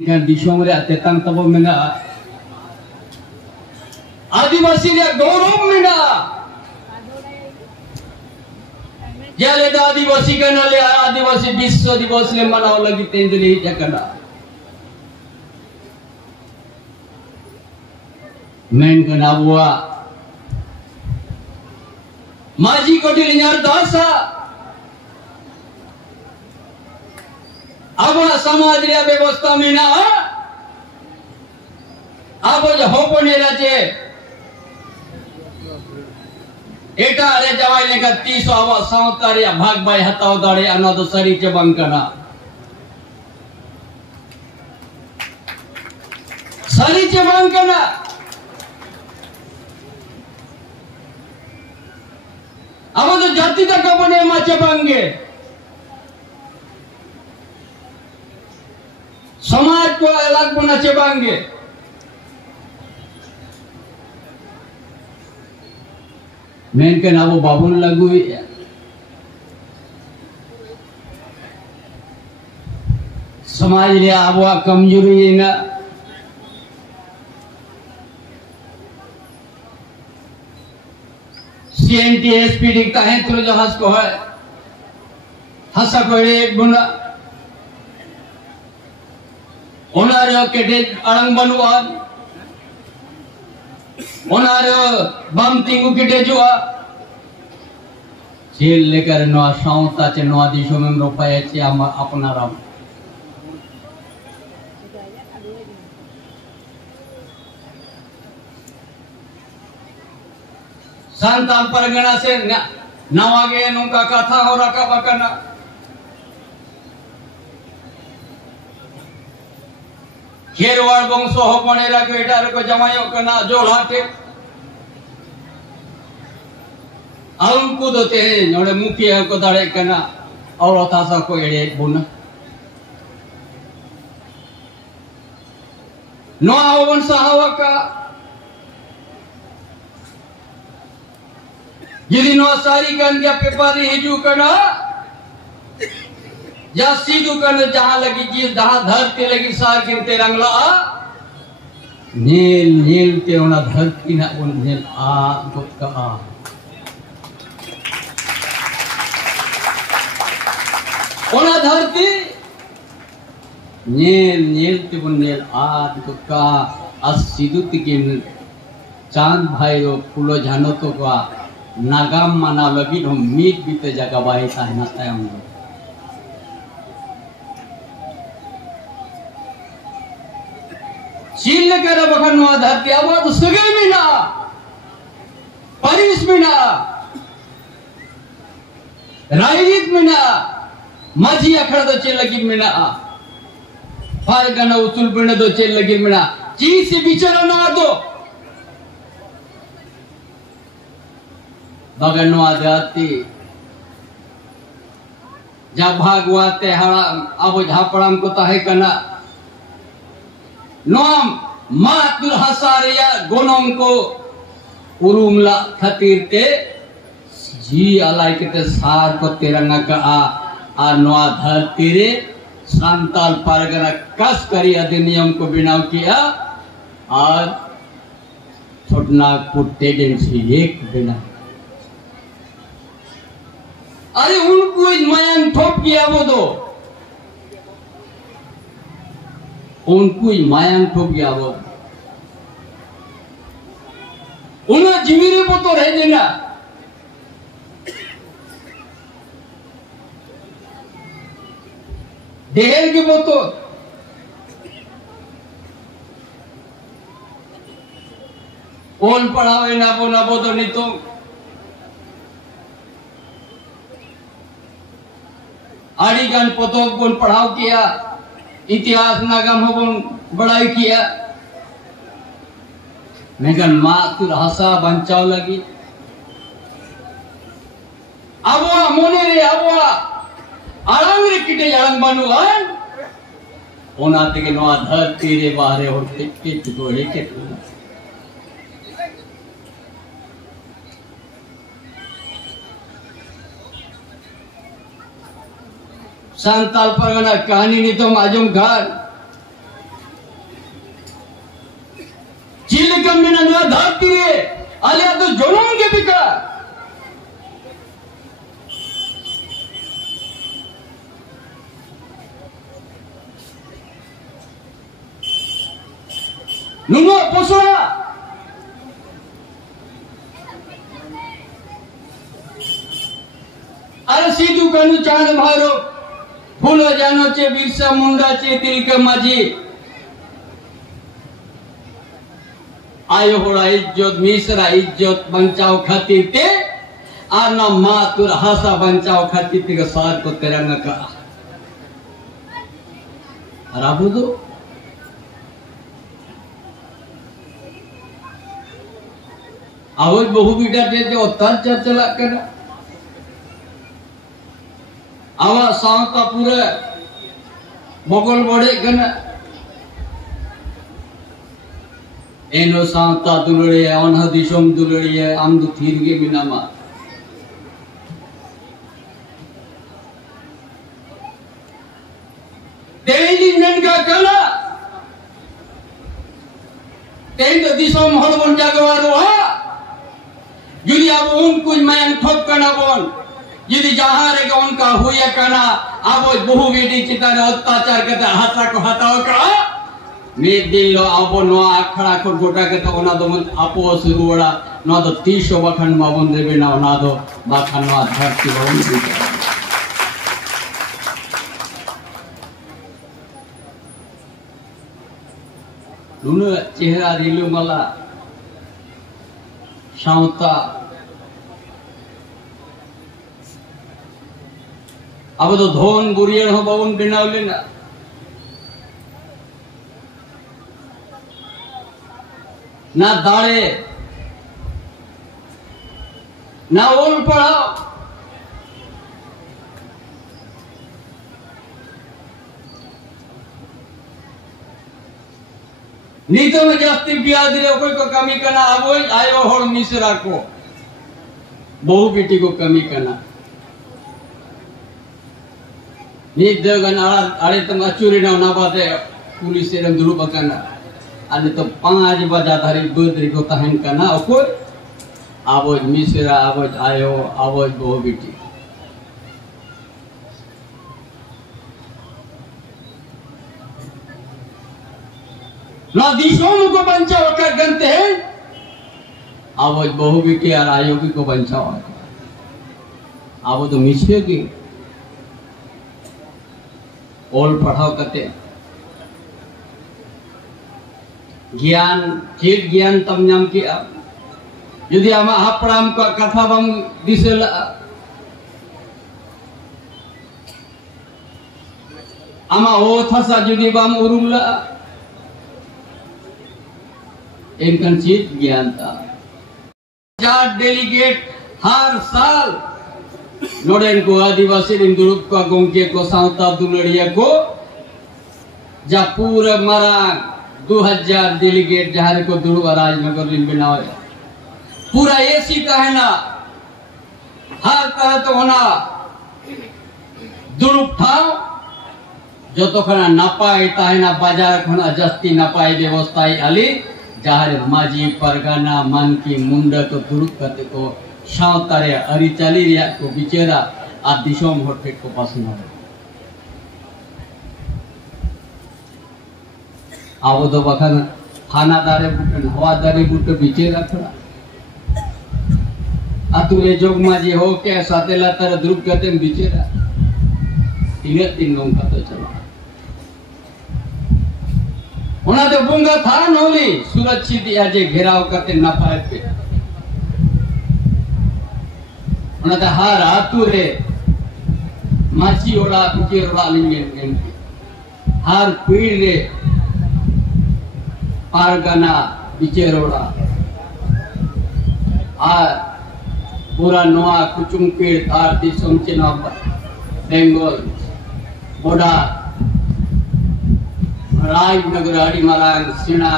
दिशों में तेतंग तब में आदिवासी गौरव में जले आदिवासी का नाले आदिवासी विश्व दिवस ले मनाओ लगी तेंदुली जकना मेन का नाबुआ माजी को डिलिंगर दासा अब समाज रे व्यवस्था में ना अब जो होपने राजे एटा अरे जवाई लेकर 30 आवा साउतार या भाग बाय हताओ दाड़े अनादो सरी के बंकना सरी के बंकना अब तो जाति तक अपने माचे बंगे समाज को अलग बना चेबांगे मेन के ना वो बाबुल लगू समाज ले आबुआ कमजोरी है ना सीएनटी एसपीडी का है तो जो हंस को है हंसा को एक गुना ओनारो केटे अड़ंग बनुआन ओनारो बम तिंगु केटे जुआ जेल लेकर नवा साउता चे नवा दिशों में रोपाया चे अपना राम संतान परगना से नवा गए नुका कथा हो रखा बकना खेरवाड़ वंशो हो पने रा को एटार को जमायो कना जोलाटे आउन को दोते हैं नोड़े मुखिया को दाड़े कना और अथासा को एड़े बुना नो आवन सहावा का यदि नो सारी कन क्या पेपर हिजू कना या सीधू कर जहां लगी चीज जहां धरती लगी सार गिनते रंगला नील नील के उना धरती ना उन नील आ दुक्का आ उना धरती नील नील के उन नील आ दुक्का अस सीधू के चांद भाई रो फूलो जानो तो का नागाम माना लगी हम मीट बीते जगह बाई साहना तयम चीन ने कह रहा बखन वहां धरती अब तो सगे में ना परिस में ना राजनीत में ना माझी अखड़ तो चेल लगी में ना फारगना उतुल बिना तो चेल लगी में ना चीज से बिचारा ना दो बगन वहां धरती जब भागवाते हरा अब झापड़ाम को ताहे कना नोम मातुल हसारिया गोनों को उरुमला खतीर ते जी अलाई के ते सार को तिरंगा का आ नोआ धरती रे सांताल परगना कस करी अधिनियम को बिनाव किया और छोटना कुत्ते दिन से एक बिना अरे उनको मयन ठोक किया वो दो उनको ही मायांग ठोक गया वो उन्हें जीविरे को तो रह देना देहर के वो तो कौन पढ़ावे ना वो तो नहीं तो आड़ीगन पोतो कौन पढ़ाव किया इतिहास नागम हो बड़ाई किया मैं मातुर हसा बंचाव लगी अब मोने रे अब आलंग रे किटे आलंग बनुआन ओना ते के नवा धरती रे बाहरे और के टुकड़े के संताल परगना कहानी नहीं तो आजम घर ᱪᱮᱫᱟᱢ ᱢᱮᱱᱟ ᱱᱚᱣᱟ ᱫᱷᱟᱹᱨᱛᱤ ᱨᱮ ᱟᱞᱮᱭᱟᱜ ᱫᱚ ᱡᱚᱱᱚᱢ ᱜᱮ ᱵᱮᱠᱟᱨ? ᱱᱩᱱᱟᱹᱜ ᱯᱚᱥᱲᱟ अरे सिद्धू कानू चांद भैरो फूलो जानो चे बिरसा मुंडा चे तिलका माझी आयो होड़ा इज्जत मिश्रा इज्जत बचाओ खातिर ते आना मातुर हासा बचाओ खातिर ते का सार को तिरंगा का राबू दो आवाज बहु बिटा ते जो अत्याचार चला कर आवा सावता पूरे बगल बढ़े कना एनो सावता दुलड़िए अनहा दिसोम दुलड़िए आम दो थीर गे मिनामा तेरी नन का कला तेरी तो दिसोम हर बन जागवारो हा जुली अब उनको मैं ठोक करना बोल यदि जहाँ रहेगा उनका हुआ करना अब बहु बेटी चिता ने अत्याचार करते हाथा को हटाओ का मैं दिल लो अब नो आखड़ा को गोटा करते उन्हें तो मन आपो शुरू बड़ा ना तो 300 बखन मावन देवे ना उन्हें तो बखन ना धरती बावन देवे लूने चेहरा रिलू मला शांता अब तो धोन बुरियर हो बावन बनाव लेना ना दाड़े ना ओल पढ़ाओ नीतो में जास्ती ब्याज रे कोई को कमी करना अब आयो होड़ मिश्रा को बहु बेटी को कमी करना नीत देवगन आड़े तुम अचूरी ना बाते पुलिस से रंग दुरुप करना आने तो 5 बजा धारी बदरी को तहन करना ओकोर आवाज मिश्रा आवाज आयो आवाज बहु बेटी ना दिशों को बचाओ कर गनते हैं आवाज बहु बेटी और आयोगी को बचाओ आवाज तो मिश्रे की ओल पढ़ाओ करते ज्ञान चेत ज्ञान तम नाम की यदि आमा हापड़ाम का कथा बम दिसेला आमा ओ थसा यदि बम उरुमला इनकन चेत ज्ञान था 4 डेलीगेट हर साल नोडेन को आदिवासी दुरुप को गोंके को सावता दुलड़िया को जा पूरा मरांग 2000 डेलीगेट जहां को दुरुप राजनगर लिन बनाओ पूरा एसी का है ना हर तरह तो होना दुरुप था जो तो खना नपाई है ना बाजार खना जस्ती नपाई व्यवस्था आली जहां माजी परगना मन की मुंडा को दुरुप करते को शांतारे अरिचाली रिया को बिचेरा आ दिशोम होटे को पसंद है आवो तो बखन खाना दारे बुटन हवा दारे बुट बिचेरा खड़ा अतुले जोग माजी हो के सातेला तर द्रुप करते बिचेरा 3 लोग का तो चला उन्हें तो बुंगा था नोली सुरक्षित आज घेराव करते नपाए पे उन्हें हर आतुरे माची ओड़ा पिचेर ओड़ा लिंगेन हर पीड़ रे पारगना पिचेर ओड़ा आ पूरा नोआ कुचुम पीड़ तार दिसोम चिना बेंगल बोडा राजनगर अड़ी मरांग सिना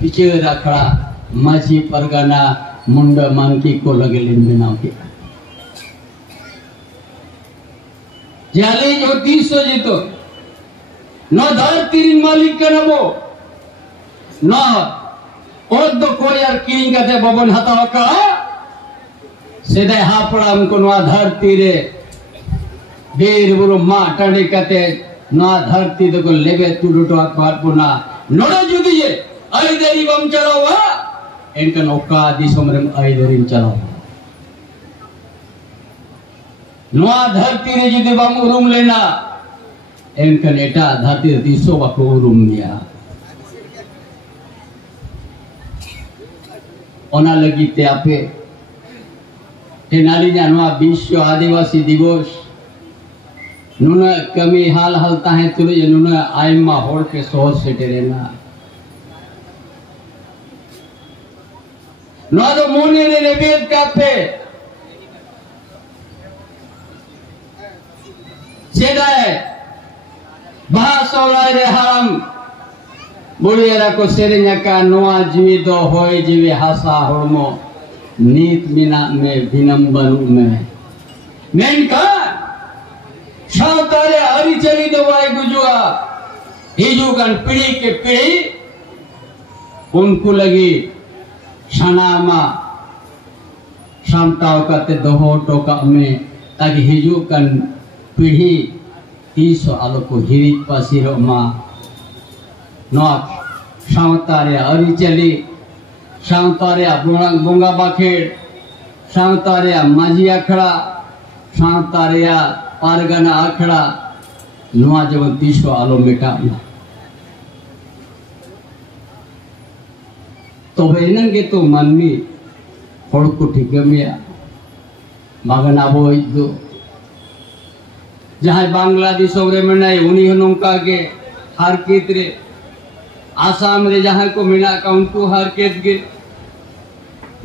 पिचेर रखड़ा माची परगना मुंडा मांकी को लगे लिन बिना के जाले जो 300 जीतो न धर तीन मालिक का नबो न और दो कोई यार किंग कते बबन हताव का सेदाय हापड़ाम को नवा धरती रे बीर बुरु मा टांडी कते नवा धरती दो को लेबे तुडुटो आत्मात पुना नोडे जुदी ये आई देरी बम चलावा इनका ओका दिसोम रे आई देरी चलावा नवा धरती रे जुदी बम उरुम लेना इनका एटा धरती दिसो बाको उरुम दिया ओना लगी ते आपे ते नाली जानवा विश्व आदिवासी दिवस नुना कमी हाल हलता है तुरे नुना आयमा होड़ के सोच से टेरेना नुआ तो मोने ने लेबेद कापे सेदाय bahasa रे haram बुढ़िया को सेरेंया का नुआ जीवी दो होए जीवी हासा होड़मो नीत मिना में विनम्बनु में मेनका शावतारे हरी चली दवाई गुजुआ हिजुगन पीढ़ी के पीढ़ी उनको लगी शनामा शामताओ करते दोहो टोका में ताकि हिजुगन पीढ़ी 300 आलो को हिरित पासिरो मा नॉक शामतारे हरी चली शामतारे बोंगा बाखेड़ शामतारे माजी अखड़ा शामतारे पारगना अखड़ा नुआ जब 300 आलो मेटा तो वेनंगे तो मनमी होड़ को ठीक गमिया बागना वो इदो जहाँ बांग्लादेश रे मनाई उन्हीं नौका के हर केतरे आसाम रे जहाँ को मिना का उनको हर केत गे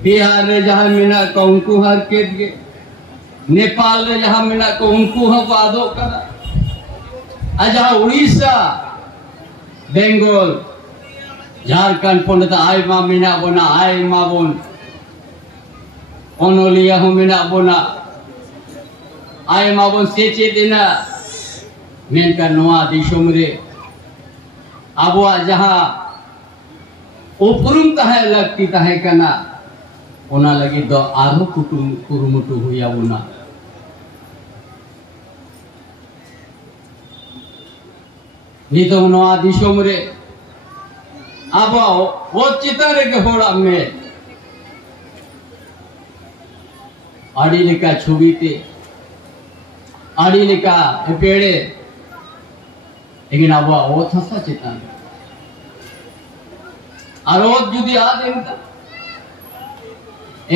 बिहार रे जहाँ मिना का उनको हर केत गे नेपाल रे जहाँ मिना को उनको हम वादो करा जहाँ उड़ीसा बेंगोल झारखंड पंडित आय मा मिना बोना आय मा बोन ओनोलिया हो मिना बोना आय मा बोन सेचे देना मेनका नोआ दिशों रे अब जहाँ उपरुम तहे लगती तहे कना ओना लगी दो आरो कुटुम कुरुमुटु हुआ उना नितो नोआ दिशों रे अब वो चितारे के होड़ा में आड़ी लिखा छुबी ते आड़ी लिखा पेड़े लेकिन अब वो थसा चिता आरोध जुदी आदि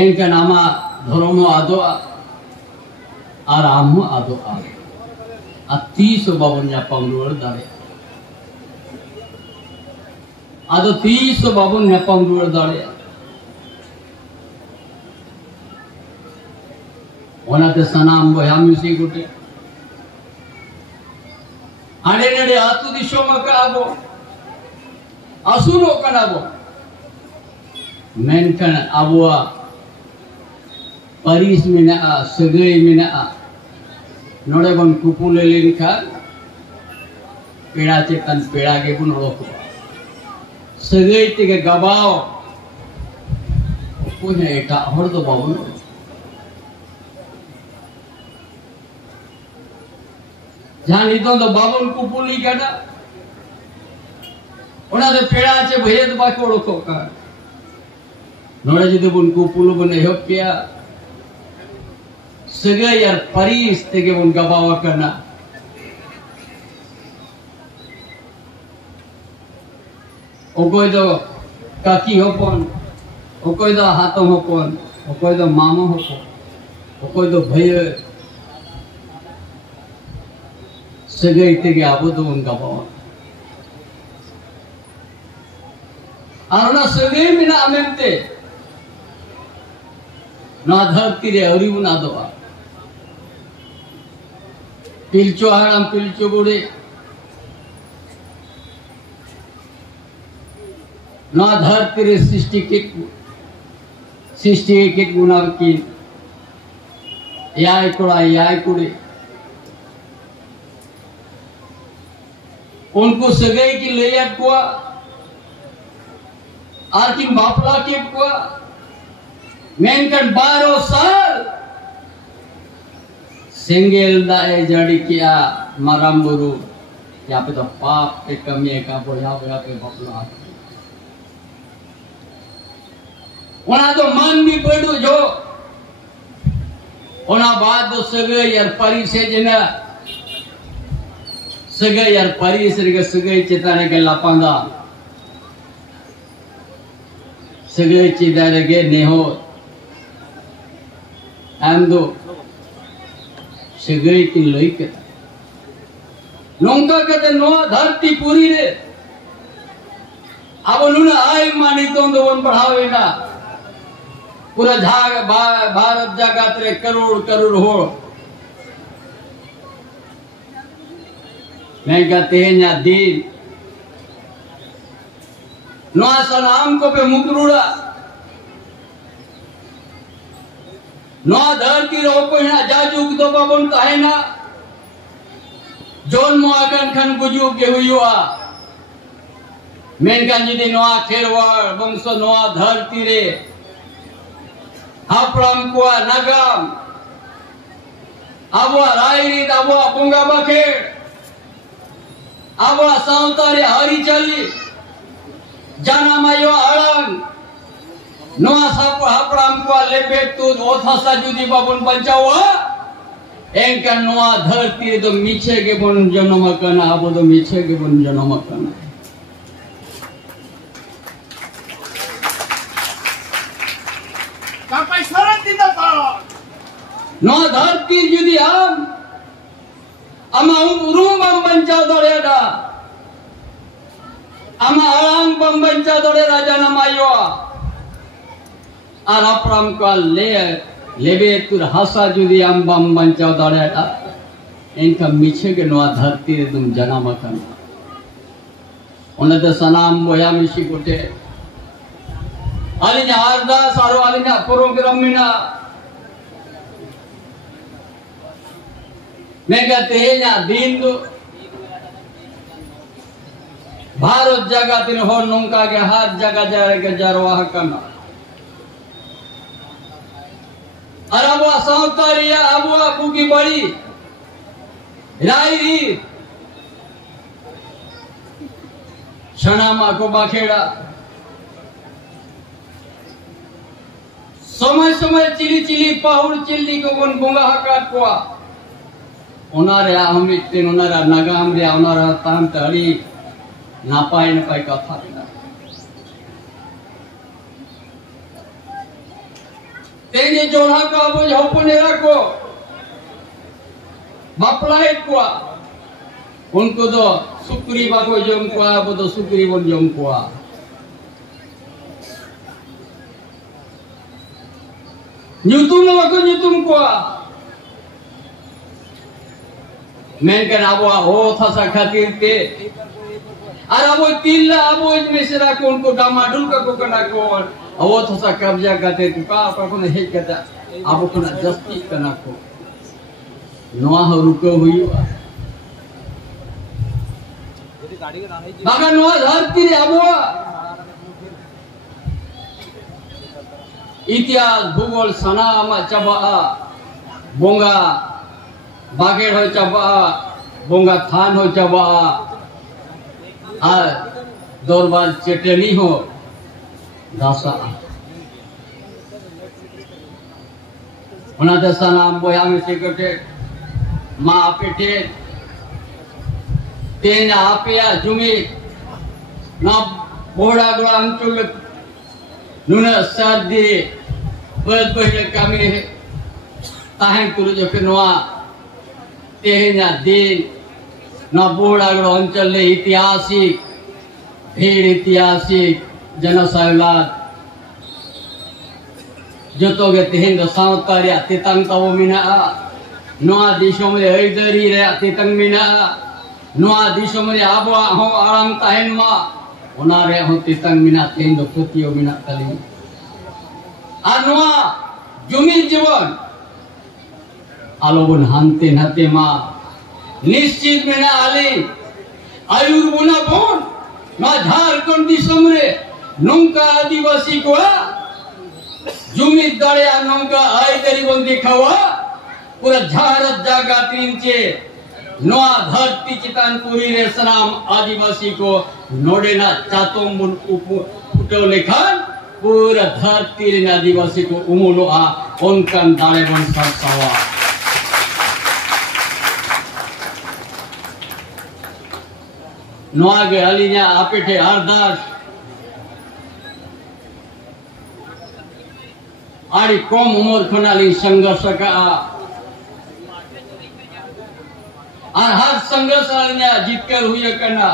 इनका नामा धर्म आदो आराम आदो आ 352 पंगुर दाड़े आदो 352 पंगुर दाड़े ओनाते सनाम बोया म्यूजिक उठे आड़े नड़े आतु दिशो मकाबो असुनो कनाबो मेनकन अबुआ परिस मिना सगई मिना नोड़े बन कुपुले लिखा पेड़ा चेतन पेड़ा के बुन ओको सगई ते गबाओ पुने एटा हर दो बाबू जहाँ नितो तो बाबन कुपुली कना ओना तो पेड़ा चे भेद बाकोड़ो को का नोड़े जुदे बुन कुपुलु बने हो किया सगे यार परिस तेगे बुन गबावा करना ओकोई तो काकी हो पन ओकोई तो हाथों हो पन ओकोई तो मामो हो पन ओकोई तो भैया सगे तेगे आबो तो उनका बावा आरना सगे मिना अमेंते ना धरती रे हरी बुना दवा पिलचो हाड़म पिलचो गुड़े ना धरती रे सृष्टि के गुना की याय कोड़ा याय कुड़े उनको सगई की लेयत को आरकिन बापला के को मेनकन 12 साल सेंगेल दाए जड़ी किया माराम बुरु यहाँ पे तो पाप पे कमी है का बोया बोया पे बापला वना तो मन भी पड़ो जो वना बाद तो सगे यार परी से जना सगे यार परी से के सगे चिताने के लापांगा सगे चिताने के नेहो हम दो सगे की लोई के नौका कहते नो धरती पूरी रे अब उन्होंने आए मानी तो वन बढ़ावे ना पूरा झाग भारत जगत रे करोड़ करोड़ हो मैं कहते हैं ना दिन नो सलाम को पे मुकरूड़ा नो धरती रो को ना जाजुक तो बाबन कहे ना जोन मुआकन खन गुजू के हुआ मेनकान जिदी नोआ खेरवाड़ वंश नोआ धरती रे हापड़म को नगाम अबवा रायरीत अबवा बोंगा बखेड़ अबवा सावतारे हरी चली जाना मायो अड़ंग नोआ साप हापड़म को लेबेट तू ओथासा जुदी बाबन बचावा एंका नोआ धरती तो मीछे के बन जन्म करना अब तो मीछे के बन जन्म करना कापाई सरत दिता पारो नो धरती जुदी हम अमा रूम बम बंचा दौड़ेगा अमा आंग बम बंचा दौड़े राजा नमायो और अपराम का लेबे तुर हसा जुदी हम बम बंचा दौड़ेगा इनका मीछे के नोआ धरती रे तुम जन्म करना उन्हें तो सनाम बोया मिशी कुटे अलिन्या आर्दा सारो अलिन्या प्रोग्राम मिना मैं कहते हैं ना दिन दो भारत जगह तीन हो नौका के हाथ जगह जा रहे के जरवाह करना अरबा सावतारिया अबुआ बुकी बड़ी रायरी छनामा को बाखेड़ा समय समय चिली चिली पाहुड़ चिल्ली को बन बुंगा हकाट को उनारे हम इतने उनारा नगाम रे उनारा ताम तड़ी नापाई नापाई कथा देना तेने जोड़ा का अब झोपने रखो बापलाइट को उनको तो सुक्री बाको जम को अब तो सुक्री बन जम को न्यूतुम बाको न्यूतुम को मैं कहना वो हो था सा खातिर ते और अब वो तिल्ला अब वो इसमें से रखो उनको डामाडुल का को करना को वो था सा कब्जा करते का अपन ने हे करता अब वो ना जस्टिस करना को नोआ हो रुको हुई बागा नोआ धरती रे अब वो इतिहास भूगोल सनाम चबा बोंगा बागेड़ हो चबा बोंगा थान हो चबा दौरबार चेटनी हो दासा उन्हें दसा नाम बोया में से कटे माँ पेटे तेन आपिया जुमी ना बोड़ा गुड़ा अंचल नुना सर्दी बद बहरे कमी है ताहें कुल जो फिर नवा तेहना दिन ना बोड़ा गुड़ा अंचल ले ऐतिहासिक भीड़ ऐतिहासिक जनसाइलाद जो तो के तेहन दसाव तारिया तितंग तवो मिना नवा दिशों में ऐदरी रे तितंग मिना नवा दिशों में आबवा हो आराम ताहेन मा उनारे हो तितंग मिना तेन दो कुतियो मिना कली नवा जुमी जीवन आलोबन हानते नते मा निश्चित मिना आली आयुर्बुना बोन ना झारखंड दिसम रे nungka adivasi ko jumit dare nungka ai dari bondi khawa pura jharat jaga trinche noa dharti chitan puri re sanam adivasi ko nodena chatom bun uto lekhan pura dharti re adivasi ko umulo a onkan dare bon sawa noa ge alinya apete ardas ari kom umur khonali संघर्ष का और हर संघर्ष जीत कर हुई करना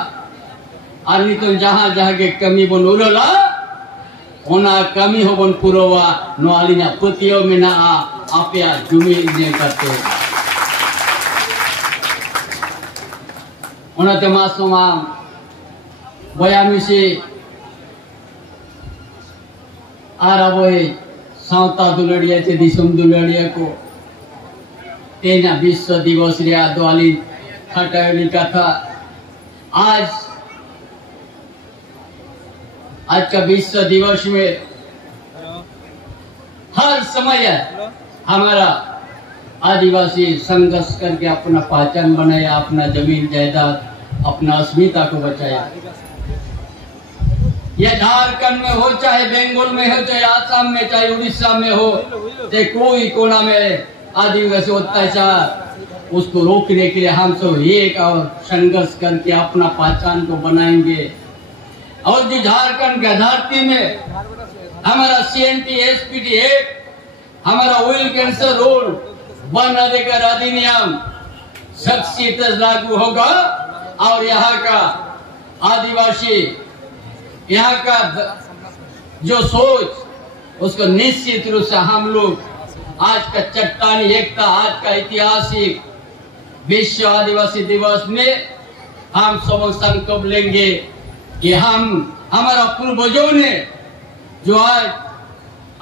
आनी तो जहां जहां के कमी बन उरला ओना कमी हो बन पुरवा नोआलिना पतियो में ना आप्या जुमी ने करते ओना ते मासोमा बयामी से आराबोय सावता दुलड़िया चे दिसम दुलड़िया को तेना विश्व दिवस रिया द्वाली खटायनी का था आज का विश्व दिवस में हर समय हमारा आदिवासी संघर्ष करके अपना पहचान बनाया, अपना जमीन जायदाद अपना अस्मिता को बचाया। यह झारखंड में हो चाहे बंगाल में हो चाहे आसाम में चाहे उड़ीसा में हो चाहे कोई कोना में आदिवासी अत्याचार उसको रोकने के लिए हम सब एक और संघर्ष करके अपना पहचान को बनाएंगे। और जो झारखंड के धरती में हमारा CNT SPT एक्ट हमारा ऑयल कैंसर रोड वन अधिकार अधिनियम शख्सियत लागू होगा और यहाँ का आदिवासी यहाँ का जो सोच उसको निश्चित रूप से हम लोग आज का चट्टानी एकता आज का ऐतिहासिक विश्व आदिवासी दिवस में हम सब संकल्प लेंगे कि हम हमारा पूर्वजों ने जो आज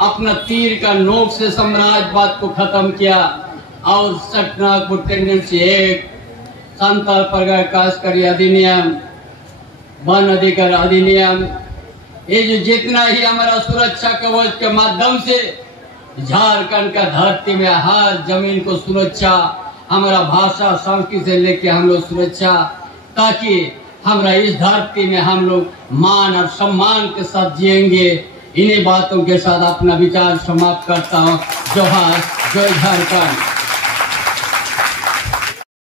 अपना तीर का नोक से साम्राज्यवाद को खत्म किया और सटनागपुर टेंडेंसी एक्ट संताल परगना काश्तकारी अधिनियम वन अधिकार अधिनियम ये जो जितना ही हमारा सुरक्षा कवच के माध्यम से झारखंड का धरती में हर जमीन को सुरक्षा हमारा भाषा संस्कृति से लेके हम लोग सुरक्षा ताकि हमारा इस धरती में हम लोग मान और सम्मान के साथ जिएंगे। इन्हीं बातों के साथ अपना विचार समाप्त करता हूँ। जोहार, जय झारखंड।